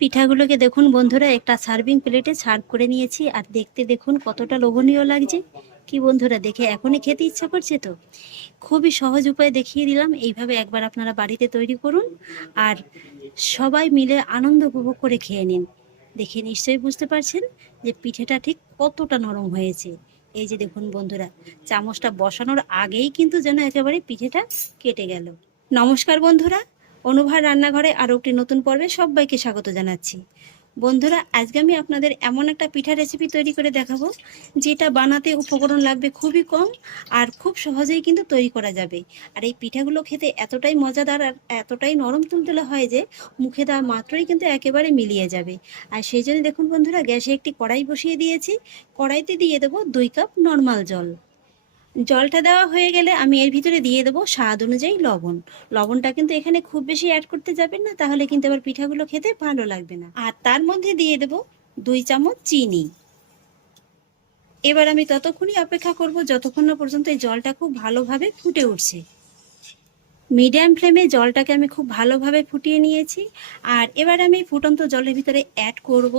পিঠাগুলোকে দেখুন বন্ধুরা, একটা সার্ভিং প্লেটে সার্ভ করে নিয়েছি। আর দেখতে দেখুন কতটা লোভনীয় লাগছে। কি বন্ধুরা, দেখে এখনই খেতে ইচ্ছা করছে তো? খুবই সহজ উপায়ে দেখিয়ে দিলাম। এইভাবে একবার আপনারা বাড়িতে তৈরি করুন আর সবাই মিলে আনন্দ উপভোগ করে খেয়ে নিন। দেখে নিশ্চয়ই বুঝতে পারছেন যে পিঠেটা ঠিক কতটা নরম হয়েছে। এই যে দেখুন বন্ধুরা, চামচটা বসানোর আগেই কিন্তু যেন একেবারে পিঠেটা কেটে গেল। নমস্কার বন্ধুরা অনুভার রান্নাঘরে আরও একটি নতুন পর্বে সবাইকে স্বাগত জানাচ্ছি। বন্ধুরা, আজকে আমি আপনাদের এমন একটা পিঠা রেসিপি তৈরি করে দেখাবো, যেটা বানাতে উপকরণ লাগবে খুবই কম আর খুব সহজেই কিন্তু তৈরি করা যাবে। আর এই পিঠাগুলো খেতে এতটাই মজাদার আর এতটাই নরম তুলতুলে হয় যে, মুখে দেওয়া মাত্রই কিন্তু একেবারে মিলিয়ে যাবে। আর সেই জন্য দেখুন বন্ধুরা, গ্যাসে একটি কড়াই বসিয়ে দিয়েছি। কড়াইতে দিয়ে দেবো দুই কাপ নর্মাল জল। জলটা দেওয়া হয়ে গেলে আমি এর ভিতরে দিয়ে দেবো স্বাদ অনুযায়ী লবণ। লবণটা কিন্তু এখানে খুব বেশি অ্যাড করতে যাবেন না, তাহলে কিন্তু আবার পিঠাগুলো খেতে ভালো লাগবে না। আর তার মধ্যে দিয়ে দেবো দুই চামচ চিনি। এবার আমি ততক্ষণই অপেক্ষা করব যতক্ষণ না পর্যন্ত এই জলটা খুব ভালোভাবে ফুটে উঠছে। মিডিয়াম ফ্লেমে জলটাকে আমি খুব ভালোভাবে ফুটিয়ে নিয়েছি। আর এবার আমি ফুটন্ত জলের ভিতরে অ্যাড করব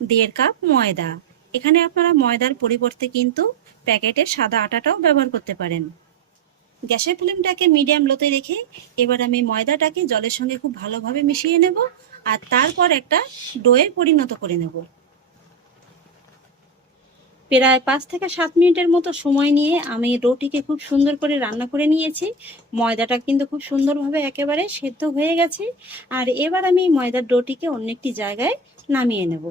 দেড় কাপ ময়দা। এখানে আপনারা ময়দার পরিবর্তে কিন্তু প্যাকেটের সাদা আটাটাও ব্যবহার করতে পারেন। গ্যাসের ফ্লেমটাকে মিডিয়াম লোতে রেখে এবার আমি ময়দাটাকে জলের সঙ্গে খুব ভালোভাবে মিশিয়ে নেব আর তারপর একটা ডোয়ে পরিণত করে নেব। প্রায় পাঁচ থেকে সাত মিনিটের মতো সময় নিয়ে আমি ডোটিকে খুব সুন্দর করে রান্না করে নিয়েছি। ময়দাটা কিন্তু খুব সুন্দরভাবে একেবারে সেদ্ধ হয়ে গেছে। আর এবার আমি ময়দার ডোটিকে অন্য একটি জায়গায় নামিয়ে নেব।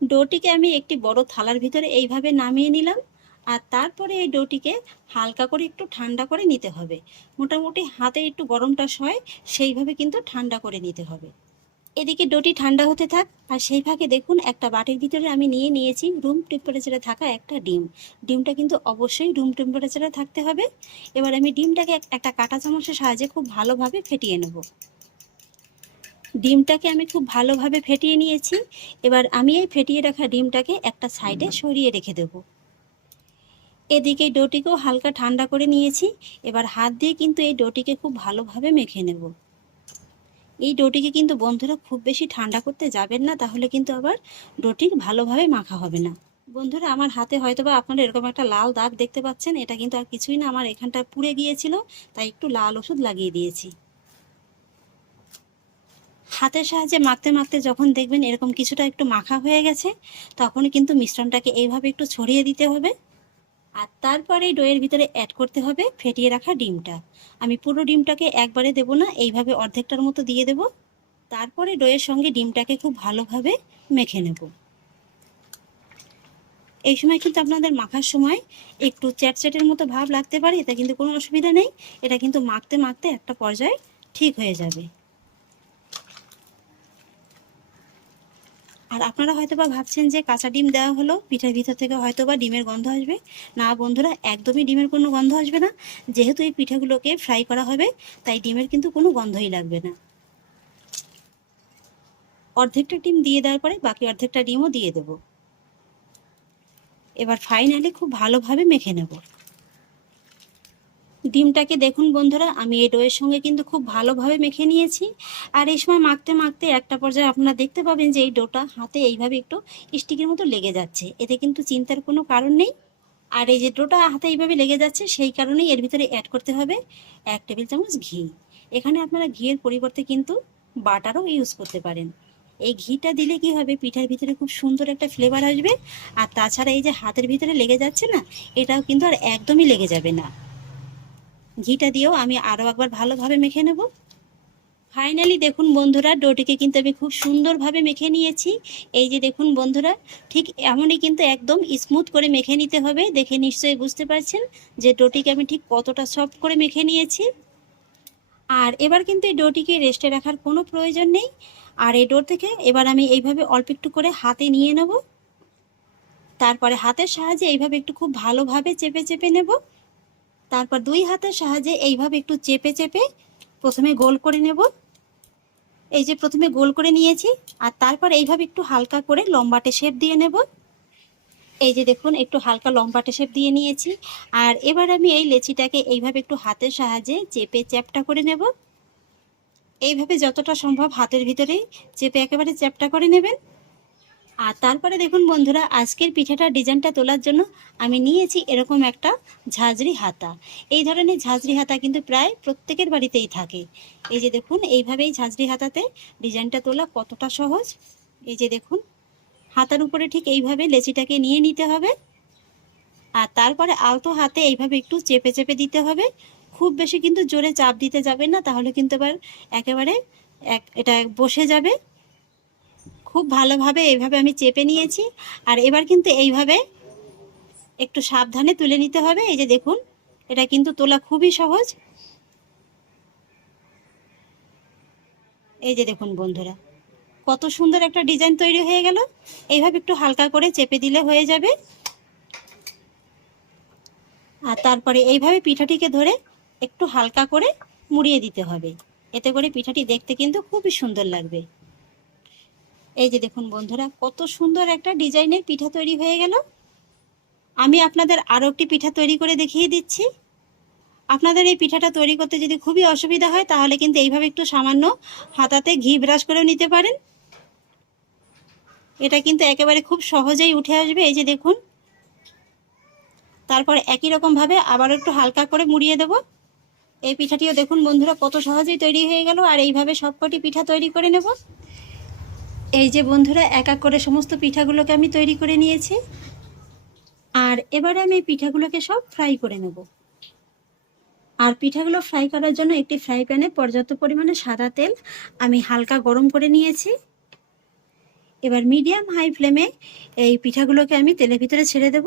ডোটিকে আমি একটি বড় থালার ভিতরে এইভাবে নামিয়ে নিলাম আর তারপরে এই ডোটিকে হালকা করে একটু ঠান্ডা করে নিতে হবে। মোটামুটি হাতে একটু গরমটা সয়, সেইভাবে কিন্তু ঠান্ডা করে নিতে হবে। এদিকে ডোটি ঠান্ডা হতে থাক আর সেই ফাঁকে দেখুন একটা বাটির ভিতরে আমি নিয়ে নিয়েছি রুম টেম্পারেচারে থাকা একটা ডিম। ডিমটা কিন্তু অবশ্যই রুম টেম্পারেচারে থাকতে হবে। এবার আমি ডিমটাকে একটা কাঁটা চামচের সাহায্যে খুব ভালোভাবে ফেটিয়ে নেব। ডিমটাকে আমি খুব ভালোভাবে ফেটিয়ে নিয়েছি। এবার আমি এই ফেটিয়ে রাখা ডিমটাকে একটা সাইডে সরিয়ে রেখে দেব। এদিকে ডোটিকেও হালকা ঠান্ডা করে নিয়েছি। এবার হাত দিয়ে কিন্তু এই ডোটিকে খুব ভালোভাবে মেখে নেব। এই ডোটিকে কিন্তু বন্ধুরা খুব বেশি ঠান্ডা করতে যাবেন না তাহলে কিন্তু আবার ডোটি ভালোভাবে মাখা হবে না। বন্ধুরা আমার হাতে হয়তো বা আপনারা এরকম একটা লাল দাগ দেখতে পাচ্ছেন এটা কিন্তু আর কিছুই না আমার এখানটা পুড়ে গিয়েছিল তাই একটু লাল ওষুধ লাগিয়ে দিয়েছি। হাতের সাহায্যে মাখতে মাখতে যখন দেখবেন এরকম কিছুটা একটু মাখা হয়ে গেছে, তখন কিন্তু মিশ্রণটাকে এইভাবে একটু ছড়িয়ে দিতে হবে। আর তারপরে ডোয়ের ভিতরে অ্যাড করতে হবে ফেটিয়ে রাখা ডিমটা। আমি পুরো ডিমটাকে একবারে দেব না, এইভাবে অর্ধেকটার মতো দিয়ে দেব। তারপরে ডোয়ের সঙ্গে ডিমটাকে খুব ভালোভাবে মেখে নেব। এই সময় কিন্তু আপনাদের মাখার সময় একটু চ্যাটচ্যাটের মতো ভাব লাগতে পারে এটা কিন্তু কোনো অসুবিধা নেই। এটা কিন্তু মাখতে মাখতে একটা পর্যায়ে ঠিক হয়ে যাবে। আর আপনারা হয়তো বা ভাবছেন যে কাঁচা ডিম দেওয়া হলো, পিঠার ভিতর থেকে হয়তো বা ডিমের গন্ধ আসবে। না, বন্ধুরা, একদমই ডিমের কোনো গন্ধ আসবে না। যেহেতু এই পিঠাগুলোকে ফ্রাই করা হবে, তাই ডিমের কিন্তু কোনো গন্ধই লাগবে না। অর্ধেকটা ডিম দিয়ে দেওয়ার পরে বাকি অর্ধেকটা ডিমও দিয়ে দেব। এবার ফাইনালি খুব ভালোভাবে মেখে নেব। ডিমটাকে দেখুন বন্ধুরা, আমি এই ডোয়ের সঙ্গে কিন্তু খুব ভালোভাবে মেখে নিয়েছি। আর এই সময় মাখতে মাখতে একটা পর্যায়ে আপনারা দেখতে পাবেন যে এই ডোটা হাতে এইভাবে একটু স্টিকের মতো লেগে যাচ্ছে। এতে কিন্তু চিন্তার কোনো কারণ নেই। আর এই যে ডোটা হাতে এইভাবে লেগে যাচ্ছে, সেই কারণেই এর ভিতরে অ্যাড করতে হবে এক টেবিল চামচ ঘি। এখানে আপনারা ঘিয়ের পরিবর্তে কিন্তু বাটারও ইউজ করতে পারেন। এই ঘিটা দিলে কি হবে, পিঠার ভিতরে খুব সুন্দর একটা ফ্লেভার আসবে। আর তাছাড়া এই যে হাতের ভিতরে লেগে যাচ্ছে না, এটাও কিন্তু আর একদমই লেগে যাবে না। ঘিটা দিয়েও আমি আরও একবার ভালোভাবে মেখে নেব। ফাইনালি দেখুন বন্ধুরা, ডোটিকে কিন্তু আমি খুব সুন্দরভাবে মেখে নিয়েছি। এই যে দেখুন বন্ধুরা, ঠিক এমনই কিন্তু একদম স্মুথ করে মেখে নিতে হবে। দেখে নিশ্চয়ই বুঝতে পারছেন যে ডোটিকে আমি ঠিক কতটা সফট করে মেখে নিয়েছি। আর এবার কিন্তু এই ডোটিকে রেস্টে রাখার কোনো প্রয়োজন নেই। আর এই ডোর থেকে এবার আমি এইভাবে অল্প একটু করে হাতে নিয়ে নেব। তারপরে হাতের সাহায্যে এইভাবে একটু খুব ভালোভাবে চেপে চেপে নেব। তারপর দুই হাতের সাহায্যে এইভাবে একটু চেপে চেপে প্রথমে গোল করে নেব। এই যে প্রথমে গোল করে নিয়েছি, আর তারপর এইভাবে একটু হালকা করে লম্বাটে শেপ দিয়ে নেব। এই যে দেখুন, একটু হালকা লম্বাটে শেপ দিয়ে নিয়েছি। আর এবার আমি এই লেচিটাকে এইভাবে একটু হাতের সাহায্যে চেপে চ্যাপটা করে নেব। এইভাবে যতটা সম্ভব হাতের ভিতরেই চেপে একেবারে চ্যাপটা করে নেবেন। আর তারপরে দেখুন বন্ধুরা, আজকের পিঠাটা ডিজাইনটা তোলার জন্য আমি নিয়েছি এরকম একটা ঝাঁঝরি হাতা। এই ধরনের ঝাঁঝরি হাতা কিন্তু প্রায় প্রত্যেকের বাড়িতেই থাকে। এই যে দেখুন, এইভাবেই ঝাঁঝরি হাতাতে ডিজাইনটা তোলা কতটা সহজ। এই যে দেখুন, হাতার উপরে ঠিক এইভাবে লেচিটাকে নিয়ে নিতে হবে। আর তারপরে আলতো হাতে এইভাবে একটু চেপে চেপে দিতে হবে। খুব বেশি কিন্তু জোরে চাপ দিতে যাবেন না, তাহলে কিন্তু এবার একেবারে এক, এটা বসে যাবে। খুব ভালোভাবে এইভাবে আমি চেপে নিয়েছি। আর এবার কিন্তু এইভাবে একটু সাবধানে তুলে নিতে হবে। এই যে দেখুন, এটা কিন্তু তোলা খুবই সহজ। এই যে দেখুন বন্ধুরা, কত সুন্দর একটা ডিজাইন তৈরি হয়ে গেল। এইভাবে একটু হালকা করে চেপে দিলে হয়ে যাবে। আর তারপরে এইভাবে পিঠাটিকে ধরে একটু হালকা করে মুড়িয়ে দিতে হবে। এতে করে পিঠাটি দেখতে কিন্তু খুবই সুন্দর লাগবে। এই যে দেখুন বন্ধুরা, কত সুন্দর একটা ডিজাইনের পিঠা তৈরি হয়ে গেল। আমি আপনাদের আরও একটি পিঠা তৈরি করে দেখিয়ে দিচ্ছি। আপনাদের এই পিঠাটা তৈরি করতে যদি খুবই অসুবিধা হয়, তাহলে কিন্তু এইভাবে একটু সামান্য হাতাতে ঘি ব্রাশ করেও নিতে পারেন। এটা কিন্তু একেবারে খুব সহজেই উঠে আসবে, এই যে দেখুন। তারপর একই রকমভাবে আবার একটু হালকা করে মুড়িয়ে দেব। এই পিঠাটিও দেখুন বন্ধুরা, কত সহজেই তৈরি হয়ে গেল, আর এইভাবে সবকটি পিঠা তৈরি করে নেব। এই যে বন্ধুরা, এক এক করে সমস্ত পিঠাগুলোকে আমি তৈরি করে নিয়েছি। আর এবারে আমি পিঠাগুলোকে সব ফ্রাই করে নেব। আর পিঠাগুলো ফ্রাই করার জন্য একটি ফ্রাই প্যানে পর্যাপ্ত পরিমাণে সাদা তেল আমি হালকা গরম করে নিয়েছি। এবার মিডিয়াম হাই ফ্লেমে এই পিঠাগুলোকে আমি তেলের ভিতরে ছেড়ে দেব।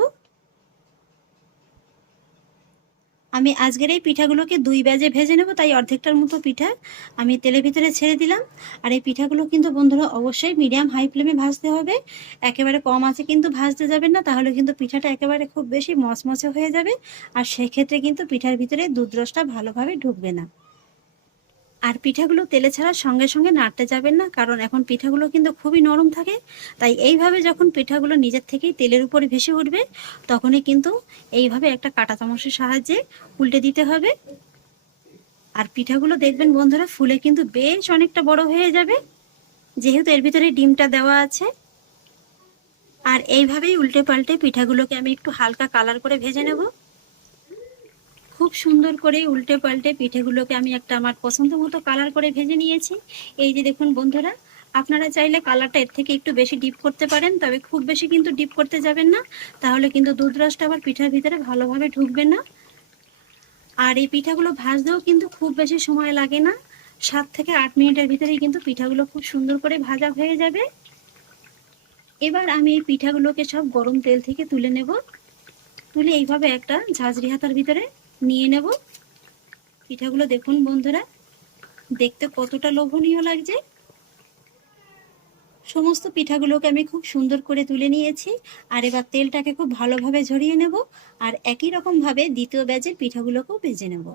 আমি আজকের এই পিঠাগুলোকে দুই ব্যাজে ভেজে নেব, তাই অর্ধেকটার মতো পিঠা আমি তেলের ভিতরে ছেড়ে দিলাম। আর এই পিঠাগুলো কিন্তু বন্ধুরা অবশ্যই মিডিয়াম হাই ফ্লেমে ভাজতে হবে। একেবারে কম আছে কিন্তু ভাজতে যাবেন না, তাহলে কিন্তু পিঠাটা একেবারে খুব বেশি মচমচে হয়ে যাবে। আর সেক্ষেত্রে কিন্তু পিঠার ভিতরে দুধ রসটা ভালোভাবে ঢুকবে না। আর পিঠাগুলো তেলে ছাড়া সঙ্গে সঙ্গে নাড়তে যাবেন না, কারণ এখন পিঠাগুলো কিন্তু খুবই নরম থাকে। তাই এইভাবে যখন পিঠাগুলো নিজের থেকেই তেলের উপরে ভেসে উঠবে, তখনই কিন্তু এইভাবে একটা কাঁটা চামচের সাহায্যে উল্টে দিতে হবে। আর পিঠাগুলো দেখবেন বন্ধুরা, ফুলে কিন্তু বেশ অনেকটা বড় হয়ে যাবে। যেহেতু এর ভিতরে ডিমটা দেওয়া আছে। আর এইভাবেই উল্টে পাল্টে পিঠাগুলোকে আমি একটু হালকা কালার করে ভেজে নেব। খুব সুন্দর করে উল্টে পাল্টে পিঠেগুলোকে আমি একটা আমার পছন্দ মতো কালার করে ভেজে নিয়েছি। এই যে দেখুন বন্ধুরা, আপনারা চাইলে কালারটা এর থেকে একটু বেশি ডিপ করতে পারেন, তবে খুব বেশি কিন্তু ডিপ করতে যাবেন না। তাহলে কিন্তু দুধ রসটা আবার পিঠার ভিতরে ভালোভাবে ঢুকবে না। আর এই পিঠাগুলো ভাজতেও কিন্তু খুব বেশি সময় লাগে না। সাত থেকে আট মিনিটের ভিতরেই কিন্তু পিঠাগুলো খুব সুন্দর করে ভাজা হয়ে যাবে। এবার আমি এই পিঠাগুলোকে সব গরম তেল থেকে তুলে নেব। তুলে এইভাবে একটা ঝাঁঝরি হাতার ভিতরে নিয়ে নেব। পিঠাগুলো দেখুন বন্ধুরা, দেখতে কতটা লোভনীয় লাগছে। সমস্ত পিঠাগুলোকে আমি খুব সুন্দর করে তুলে নিয়েছি আর এবার তেলটাকে খুব ভালোভাবে ঝরিয়ে নেব আর একই রকমভাবে দ্বিতীয় ব্যাচের পিঠাগুলোকেও ভেজে নেব।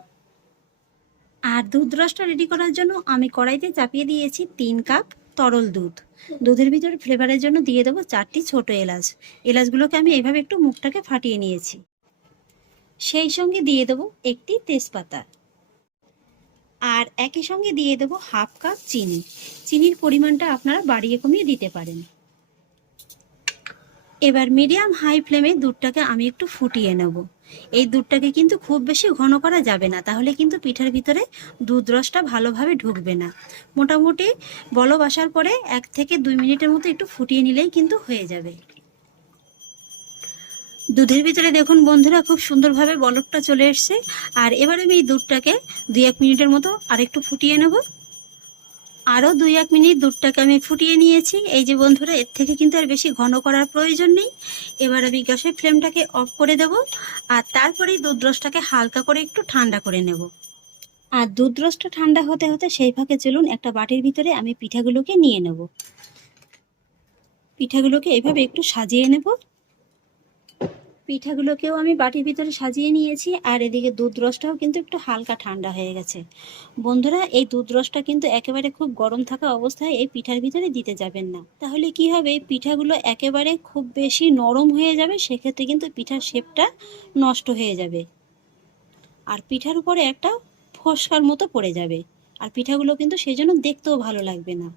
আর দুধ রসটা রেডি করার জন্য আমি কড়াইতে চাপিয়ে দিয়েছি তিন কাপ তরল দুধ। দুধের ভিতরে ফ্লেভারের জন্য দিয়ে দেবো চারটি ছোট এলাচ। এলাচগুলোকে আমি এভাবে একটু মুখটাকে ফাটিয়ে নিয়েছি। সেই সঙ্গে দিয়ে দেবো একটি তেজপাতা। আর একই সঙ্গে দিয়ে দেবো হাফ কাপ চিনি। চিনির পরিমাণটা আপনারা বাড়িয়ে কমিয়ে দিতে পারেন। এবার মিডিয়াম হাই ফ্লেমে দুধটাকে আমি একটু ফুটিয়ে নেব। এই দুধটাকে কিন্তু খুব বেশি ঘন করা যাবে না, তাহলে কিন্তু পিঠার ভিতরে দুধ রসটা ভালোভাবে ঢুকবে না। মোটামুটি বলব আসার পরে এক থেকে দুই মিনিটের মতো একটু ফুটিয়ে নিলেই কিন্তু হয়ে যাবে। দুধের ভিতরে দেখুন বন্ধুরা, খুব সুন্দরভাবে বলকটা চলে এসছে। আর এবার আমি এই দুধটাকে দুই এক মিনিটের মতো আরেকটু ফুটিয়ে নেব। আরও দুই এক মিনিট দুধটাকে আমি ফুটিয়ে নিয়েছি। এই যে বন্ধুরা, এর থেকে কিন্তু আর বেশি ঘন করার প্রয়োজন নেই। এবার আমি গ্যাসের ফ্লেমটাকে অফ করে দেব আর তারপরেই দুধ রসটাকে হালকা করে একটু ঠান্ডা করে নেব। আর দুধ রসটা ঠান্ডা হতে হতে সেই ফাঁকে চলুন, একটা বাটির ভিতরে আমি পিঠাগুলোকে নিয়ে নেব। পিঠাগুলোকে এভাবে একটু সাজিয়ে নেব। পিঠাগুলোকেও আমি বাটির ভিতরে সাজিয়ে নিয়েছি, আর এদিকে দুধ রসটাও কিন্তু একটু হালকা ঠান্ডা হয়ে গেছে। বন্ধুরা, এই দুধ রসটা কিন্তু একেবারে খুব গরম থাকা অবস্থায় এই পিঠার ভিতরে দিতে যাবেন না। তাহলে কি হবে? পিঠাগুলো একেবারে খুব বেশি নরম হয়ে যাবে, সেক্ষেত্রে কিন্তু পিঠার শেপটা নষ্ট হয়ে যাবে। আর পিঠার উপরে একটা ফসকার মতো পড়ে যাবে। আর পিঠাগুলো কিন্তু সেই জন্য দেখতেও ভালো লাগবে না।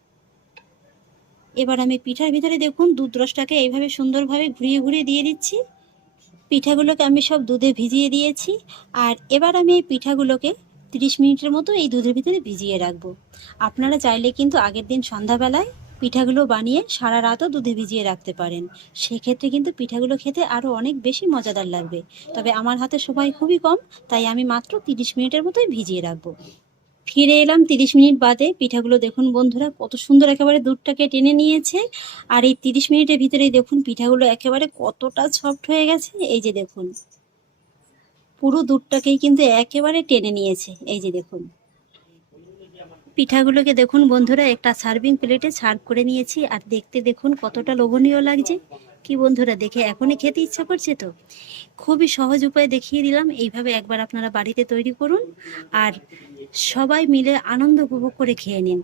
এবার আমি পিঠার ভিতরে দেখুন দুধ রসটাকে এইভাবে সুন্দরভাবে ঘুরিয়ে ঘুরিয়ে দিয়ে দিচ্ছি। পিঠাগুলোকে আমি সব দুধে ভিজিয়ে দিয়েছি। আর এবার আমি এই পিঠাগুলোকে তিরিশ মিনিটের মতো এই দুধের ভিতরে ভিজিয়ে রাখব। আপনারা চাইলে কিন্তু আগের দিন সন্ধ্যাবেলায় পিঠাগুলো বানিয়ে সারা রাতও দুধে ভিজিয়ে রাখতে পারেন। সেক্ষেত্রে কিন্তু পিঠাগুলো খেতে আরও অনেক বেশি মজাদার লাগবে। তবে আমার হাতে সময় খুবই কম, তাই আমি মাত্র তিরিশ মিনিটের মতোই ভিজিয়ে রাখব। ফিরে এলাম তিরিশ মিনিট বাদে। পিঠাগুলো দেখুন বন্ধুরা, কত সুন্দর একেবারে দুধটাকে টেনে নিয়েছে। আর এই তিরিশ মিনিটের ভিতরেই দেখুন পিঠাগুলো একেবারে কতটা সফট হয়ে গেছে। এই যে দেখুন, পুরো দুধটাকেই কিন্তু একেবারে টেনে নিয়েছে। এই যে দেখুন। পিঠাগুলোকে দেখুন বন্ধুরা, একটা সার্ভিং প্লেটে সার্ভ করে নিয়েছি। আর দেখতে দেখুন কতটা লোভনীয় লাগছে। কি বন্ধুরা, দেখে এখনই খেতে ইচ্ছা করছে তো? খুবই সহজ উপায়ে দেখিয়ে দিলাম। এইভাবে একবার আপনারা বাড়িতে তৈরি করুন আর সবাই মিলে আনন্দ উপভোগ করে খেয়ে নিন।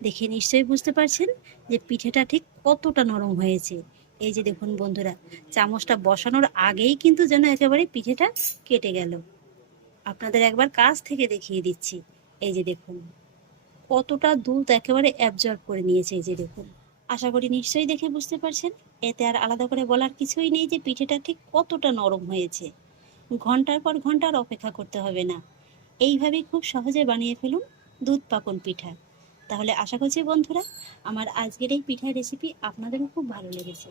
দেখে নিশ্চয়ই বুঝতে পারছেন যে পিঠেটা ঠিক কতটা নরম হয়েছে। এই যে দেখুন বন্ধুরা, চামচটা বসানোর আগেই কিন্তু যেন একেবারে পিঠেটা কেটে গেল। আপনাদের একবার কাছ থেকে দেখিয়ে দিচ্ছি। এই যে দেখুন। কতটা দুধ একেবারে অ্যাবজর্ব করে নিয়েছে এই যে দেখুন। আশা করি নিশ্চয়ই দেখে বুঝতে পারছেন, এতে আর আলাদা করে বলার কিছুই নেই যে পিঠেটা ঠিক কতটা নরম হয়েছে। ঘণ্টার পর ঘণ্টার অপেক্ষা করতে হবে না। এইভাবেই খুব সহজে বানিয়ে ফেলুন দুধ পাকন পিঠা। তাহলে আশা করছি বন্ধুরা, আমার আজকের এই পিঠার রেসিপি আপনাদেরও খুব ভালো লেগেছে।